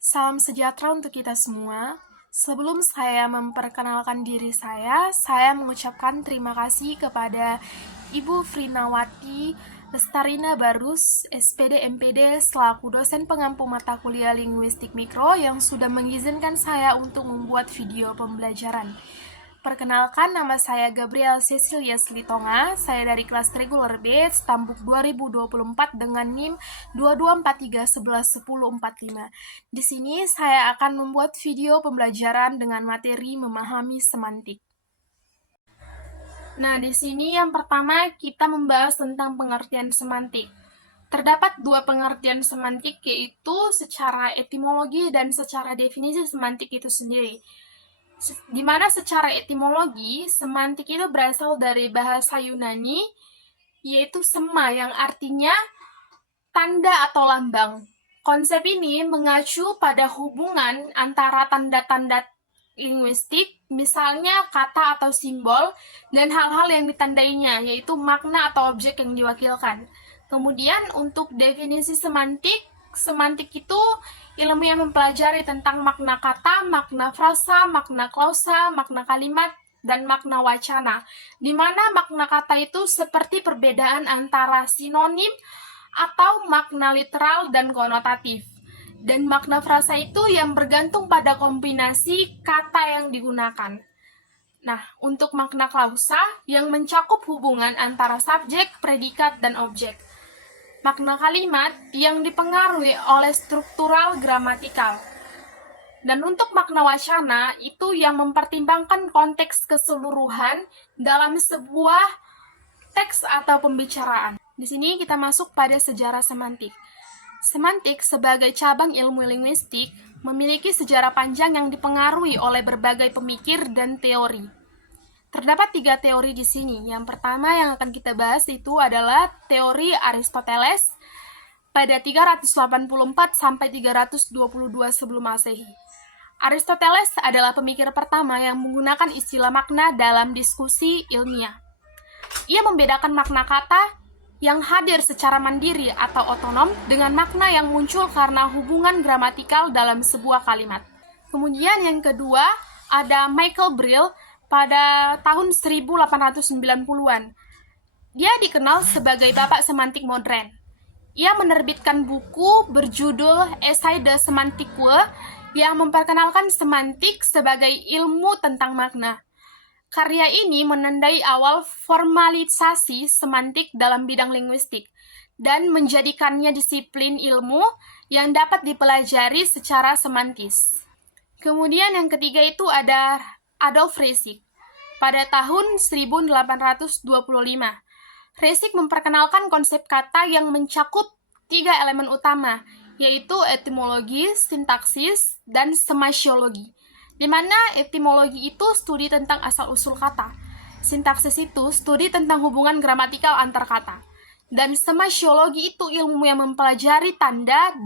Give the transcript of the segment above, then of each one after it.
Salam sejahtera untuk kita semua. Sebelum saya memperkenalkan diri saya mengucapkan terima kasih kepada Ibu Frinawati Lestarina Barus, SPD MPD, selaku dosen pengampu mata kuliah Linguistik Mikro yang sudah mengizinkan saya untuk membuat video pembelajaran. Perkenalkan, nama saya Gabriel Cecilia Slitonga. Saya dari kelas reguler B, Stambuk 2024 dengan NIM 2243111045. Di sini saya akan membuat video pembelajaran dengan materi memahami semantik. Nah, di sini yang pertama kita membahas tentang pengertian semantik. Terdapat dua pengertian semantik, yaitu secara etimologi dan secara definisi semantik itu sendiri. Di mana secara etimologi, semantik itu berasal dari bahasa Yunani, yaitu sema yang artinya tanda atau lambang. Konsep ini mengacu pada hubungan antara tanda-tanda linguistik, misalnya kata atau simbol, dan hal-hal yang ditandainya, yaitu makna atau objek yang diwakilkan. Kemudian untuk definisi semantik, semantik itu ilmu yang mempelajari tentang makna kata, makna frasa, makna klausa, makna kalimat, dan makna wacana, di mana makna kata itu seperti perbedaan antara sinonim atau makna literal dan konotatif. Dan makna frasa itu yang bergantung pada kombinasi kata yang digunakan. Nah, untuk makna klausa yang mencakup hubungan antara subjek, predikat, dan objek. Makna kalimat yang dipengaruhi oleh struktural gramatikal. Dan untuk makna wacana itu yang mempertimbangkan konteks keseluruhan dalam sebuah teks atau pembicaraan. Di sini kita masuk pada sejarah semantik. Semantik sebagai cabang ilmu linguistik memiliki sejarah panjang yang dipengaruhi oleh berbagai pemikir dan teori. Terdapat 3 teori di sini. Yang pertama yang akan kita bahas itu adalah teori Aristoteles pada 384 sampai 322 sebelum Masehi. Aristoteles adalah pemikir pertama yang menggunakan istilah makna dalam diskusi ilmiah. Ia membedakan makna kata yang hadir secara mandiri atau otonom dengan makna yang muncul karena hubungan gramatikal dalam sebuah kalimat. Kemudian yang kedua, ada Michael Brill pada tahun 1890-an. Dia dikenal sebagai bapak semantik modern. Ia menerbitkan buku berjudul Essai de Semantique yang memperkenalkan semantik sebagai ilmu tentang makna. Karya ini menandai awal formalisasi semantik dalam bidang linguistik dan menjadikannya disiplin ilmu yang dapat dipelajari secara semantis. Kemudian yang ketiga itu ada Adolf Reisig pada tahun 1825. Reisig memperkenalkan konsep kata yang mencakup 3 elemen utama, yaitu etimologi, sintaksis, dan semasiologi. Di mana etimologi itu studi tentang asal-usul kata. Sintaksis itu studi tentang hubungan gramatikal antar kata. Dan semasiologi itu ilmu yang mempelajari tanda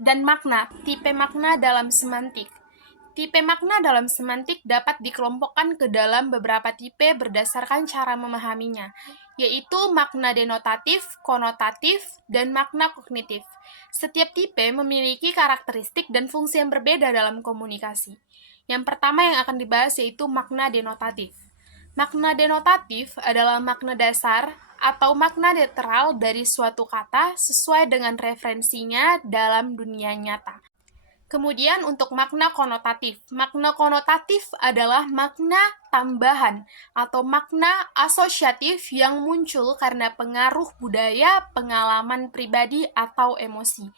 dan makna, tipe makna dalam semantik. Tipe makna dalam semantik dapat dikelompokkan ke dalam beberapa tipe berdasarkan cara memahaminya, yaitu makna denotatif, konotatif, dan makna kognitif. Setiap tipe memiliki karakteristik dan fungsi yang berbeda dalam komunikasi. Yang pertama yang akan dibahas yaitu makna denotatif. Makna denotatif adalah makna dasar atau makna literal dari suatu kata sesuai dengan referensinya dalam dunia nyata. Kemudian untuk makna konotatif. Makna konotatif adalah makna tambahan atau makna asosiatif yang muncul karena pengaruh budaya, pengalaman pribadi, atau emosi.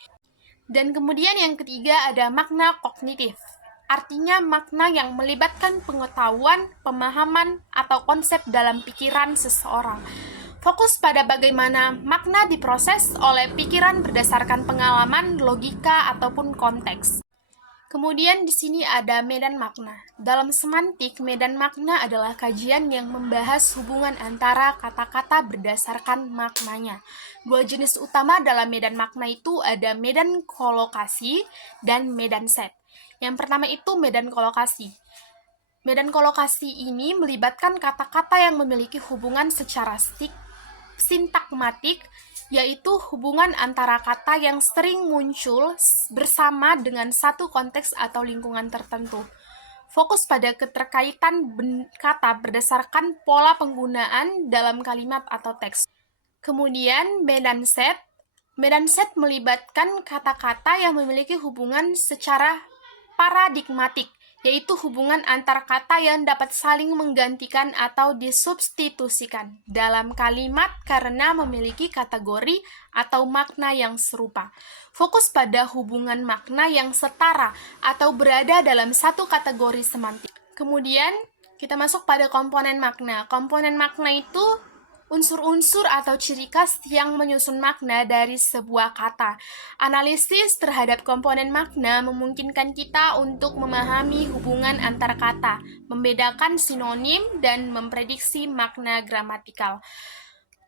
Dan kemudian yang ketiga ada makna kognitif. Artinya makna yang melibatkan pengetahuan, pemahaman, atau konsep dalam pikiran seseorang. Fokus pada bagaimana makna diproses oleh pikiran berdasarkan pengalaman, logika, ataupun konteks. Kemudian di sini ada medan makna. Dalam semantik, medan makna adalah kajian yang membahas hubungan antara kata-kata berdasarkan maknanya. 2 jenis utama dalam medan makna itu ada medan kolokasi dan medan set. Yang pertama itu medan kolokasi. Medan kolokasi ini melibatkan kata-kata yang memiliki hubungan secara sintakmatik yaitu hubungan antara kata yang sering muncul bersama dengan satu konteks atau lingkungan tertentu. Fokus pada keterkaitan kata berdasarkan pola penggunaan dalam kalimat atau teks. Kemudian, medan set. Medan set melibatkan kata-kata yang memiliki hubungan secara paradigmatik, yaitu hubungan antar kata yang dapat saling menggantikan atau disubstitusikan dalam kalimat karena memiliki kategori atau makna yang serupa. Fokus pada hubungan makna yang setara atau berada dalam satu kategori semantik. Kemudian, kita masuk pada komponen makna. Komponen makna itu unsur-unsur atau ciri khas yang menyusun makna dari sebuah kata. Analisis terhadap komponen makna memungkinkan kita untuk memahami hubungan antar kata, membedakan sinonim, dan memprediksi makna gramatikal.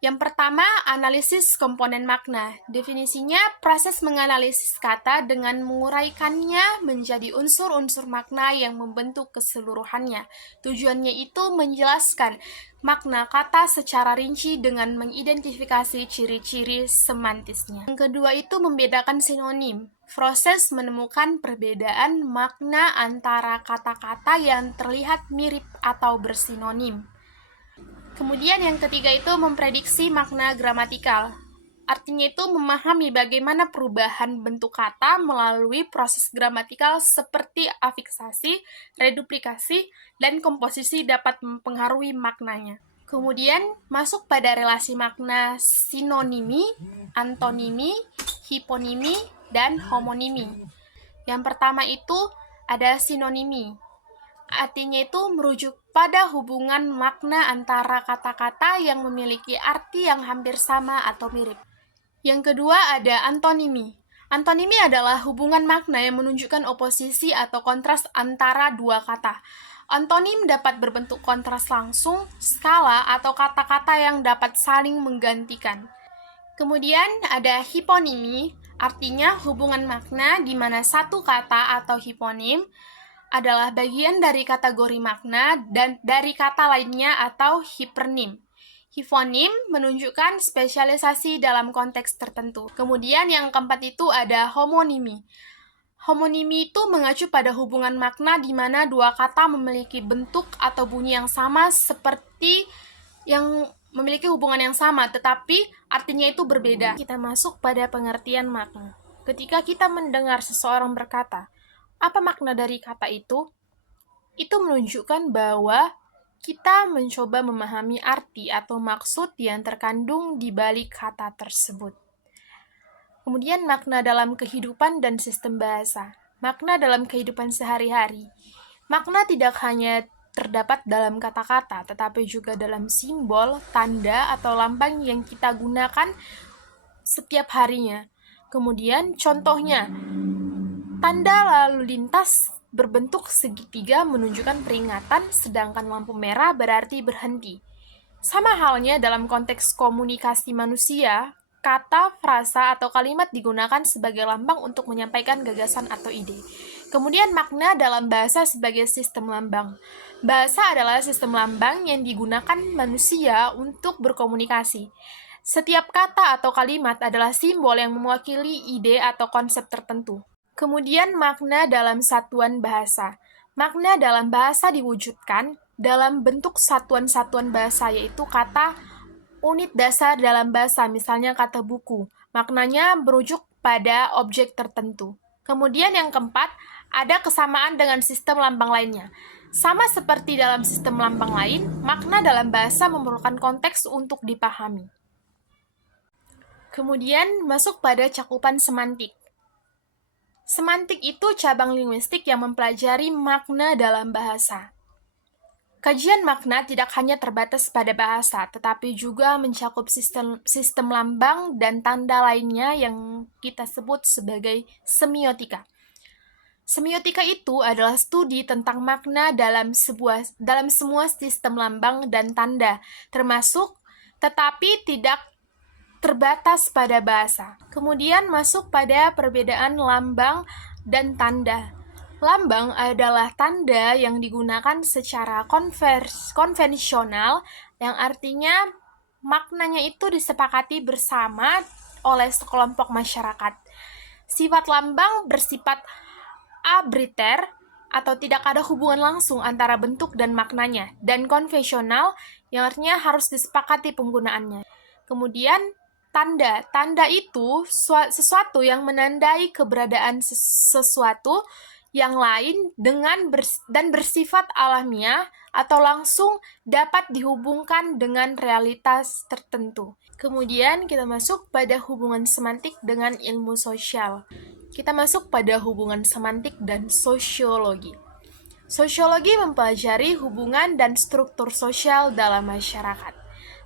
Yang pertama, analisis komponen makna. Definisinya, proses menganalisis kata dengan menguraikannya menjadi unsur-unsur makna yang membentuk keseluruhannya. Tujuannya itu menjelaskan makna kata secara rinci dengan mengidentifikasi ciri-ciri semantisnya. Yang kedua itu membedakan sinonim. Proses menemukan perbedaan makna antara kata-kata yang terlihat mirip atau bersinonim. Kemudian yang ketiga itu memprediksi makna gramatikal. Artinya itu memahami bagaimana perubahan bentuk kata melalui proses gramatikal seperti afiksasi, reduplikasi, dan komposisi dapat mempengaruhi maknanya. Kemudian masuk pada relasi makna sinonimi, antonimi, hiponimi, dan homonimi. Yang pertama itu ada sinonimi. Artinya itu merujuk pada hubungan makna antara kata-kata yang memiliki arti yang hampir sama atau mirip. Yang kedua ada antonimi. Antonimi adalah hubungan makna yang menunjukkan oposisi atau kontras antara dua kata. Antonim dapat berbentuk kontras langsung, skala, atau kata-kata yang dapat saling menggantikan. Kemudian ada hiponimi, artinya hubungan makna di mana satu kata atau hiponim adalah bagian dari kategori makna dan dari kata lainnya atau hipernim. Hiponim menunjukkan spesialisasi dalam konteks tertentu. Kemudian yang keempat itu ada homonimi. Homonimi itu mengacu pada hubungan makna di mana dua kata memiliki bentuk atau bunyi yang sama seperti yang memiliki hubungan yang sama, tetapi artinya itu berbeda. Kita masuk pada pengertian makna. Ketika kita mendengar seseorang berkata, apa makna dari kata itu? Itu menunjukkan bahwa kita mencoba memahami arti atau maksud yang terkandung di balik kata tersebut. Kemudian makna dalam kehidupan dan sistem bahasa. Makna dalam kehidupan sehari-hari. Makna tidak hanya terdapat dalam kata-kata, tetapi juga dalam simbol, tanda, atau lambang yang kita gunakan setiap harinya. Kemudian contohnya, tanda lalu lintas berbentuk segitiga menunjukkan peringatan, sedangkan lampu merah berarti berhenti. Sama halnya dalam konteks komunikasi manusia, kata, frasa, atau kalimat digunakan sebagai lambang untuk menyampaikan gagasan atau ide. Kemudian makna dalam bahasa sebagai sistem lambang. Bahasa adalah sistem lambang yang digunakan manusia untuk berkomunikasi. Setiap kata atau kalimat adalah simbol yang mewakili ide atau konsep tertentu. Kemudian makna dalam satuan bahasa. Makna dalam bahasa diwujudkan dalam bentuk satuan-satuan bahasa, yaitu kata unit dasar dalam bahasa, misalnya kata buku. Maknanya merujuk pada objek tertentu. Kemudian yang keempat, ada kesamaan dengan sistem lambang lainnya. Sama seperti dalam sistem lambang lain, makna dalam bahasa memerlukan konteks untuk dipahami. Kemudian masuk pada cakupan semantik. Semantik itu cabang linguistik yang mempelajari makna dalam bahasa. Kajian makna tidak hanya terbatas pada bahasa, tetapi juga mencakup sistem lambang dan tanda lainnya yang kita sebut sebagai semiotika. Semiotika itu adalah studi tentang makna dalam semua sistem lambang dan tanda, termasuk tetapi tidak terbatas pada bahasa. Kemudian masuk pada perbedaan lambang dan tanda. Lambang adalah tanda yang digunakan secara konvensional, yang artinya maknanya itu disepakati bersama oleh sekelompok masyarakat. Sifat lambang bersifat arbitrary atau tidak ada hubungan langsung antara bentuk dan maknanya, dan konvensional yang artinya harus disepakati penggunaannya. Kemudian tanda. Tanda itu sesuatu yang menandai keberadaan sesuatu yang lain dan bersifat alamiah atau langsung dapat dihubungkan dengan realitas tertentu. Kemudian kita masuk pada hubungan semantik dengan ilmu sosial. Kita masuk pada hubungan semantik dan sosiologi. Sosiologi mempelajari hubungan dan struktur sosial dalam masyarakat.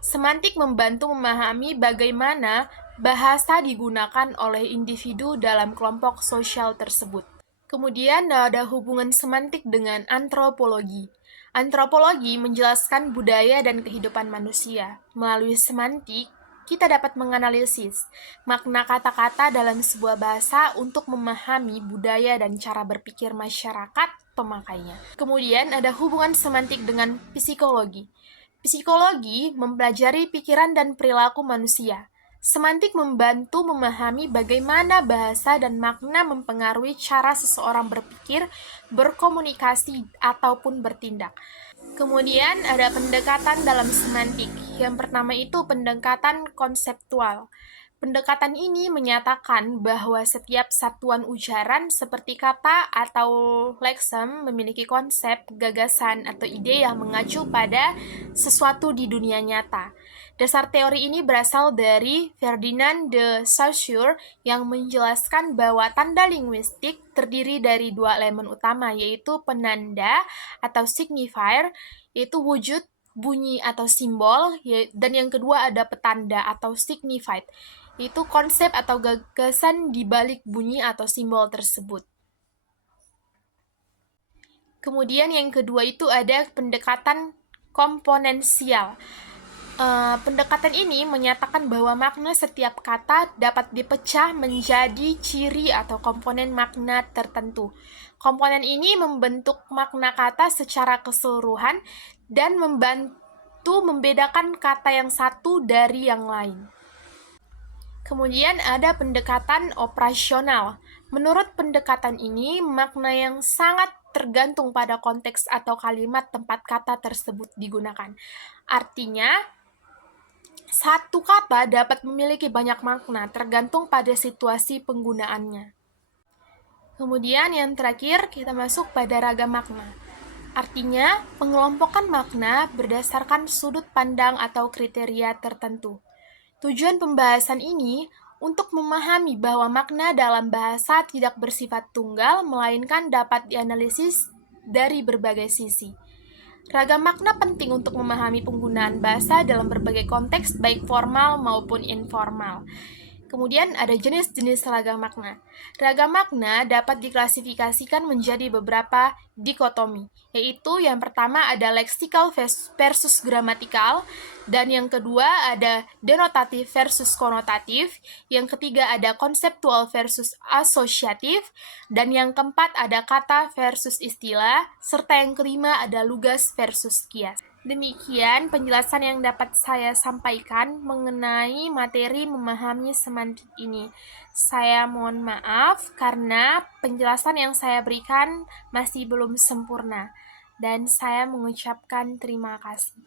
Semantik membantu memahami bagaimana bahasa digunakan oleh individu dalam kelompok sosial tersebut. Kemudian ada hubungan semantik dengan antropologi. Antropologi menjelaskan budaya dan kehidupan manusia. Melalui semantik, kita dapat menganalisis makna kata-kata dalam sebuah bahasa untuk memahami budaya dan cara berpikir masyarakat pemakainya. Kemudian ada hubungan semantik dengan psikologi. Psikologi mempelajari pikiran dan perilaku manusia. Semantik membantu memahami bagaimana bahasa dan makna mempengaruhi cara seseorang berpikir, berkomunikasi, ataupun bertindak. Kemudian ada pendekatan dalam semantik. Yang pertama itu pendekatan konseptual. Pendekatan ini menyatakan bahwa setiap satuan ujaran seperti kata atau leksem memiliki konsep, gagasan, atau ide yang mengacu pada sesuatu di dunia nyata. Dasar teori ini berasal dari Ferdinand de Saussure yang menjelaskan bahwa tanda linguistik terdiri dari dua elemen utama, yaitu penanda atau signifier, yaitu wujud, bunyi atau simbol, dan yang kedua ada petanda atau signified, yaitu konsep atau gagasan di balik bunyi atau simbol tersebut. Kemudian yang kedua itu ada pendekatan komponensial. Pendekatan ini menyatakan bahwa makna setiap kata dapat dipecah menjadi ciri atau komponen makna tertentu. Komponen ini membentuk makna kata secara keseluruhan dan membantu membedakan kata yang satu dari yang lain. Kemudian ada pendekatan operasional. Menurut pendekatan ini, makna yang sangat tergantung pada konteks atau kalimat tempat kata tersebut digunakan. Artinya, satu kata dapat memiliki banyak makna tergantung pada situasi penggunaannya. Kemudian yang terakhir, kita masuk pada ragam makna. Artinya, pengelompokan makna berdasarkan sudut pandang atau kriteria tertentu. Tujuan pembahasan ini untuk memahami bahwa makna dalam bahasa tidak bersifat tunggal, melainkan dapat dianalisis dari berbagai sisi. Ragam makna penting untuk memahami penggunaan bahasa dalam berbagai konteks, baik formal maupun informal. Kemudian ada jenis-jenis ragam makna. Ragam makna dapat diklasifikasikan menjadi beberapa dikotomi, yaitu yang pertama ada leksikal versus gramatikal, dan yang kedua ada denotatif versus konotatif, yang ketiga ada konseptual versus asosiatif, dan yang keempat ada kata versus istilah, serta yang kelima ada lugas versus kias. Demikian penjelasan yang dapat saya sampaikan mengenai materi memahami semantik ini. Saya mohon maaf karena penjelasan yang saya berikan masih belum sempurna, dan saya mengucapkan terima kasih.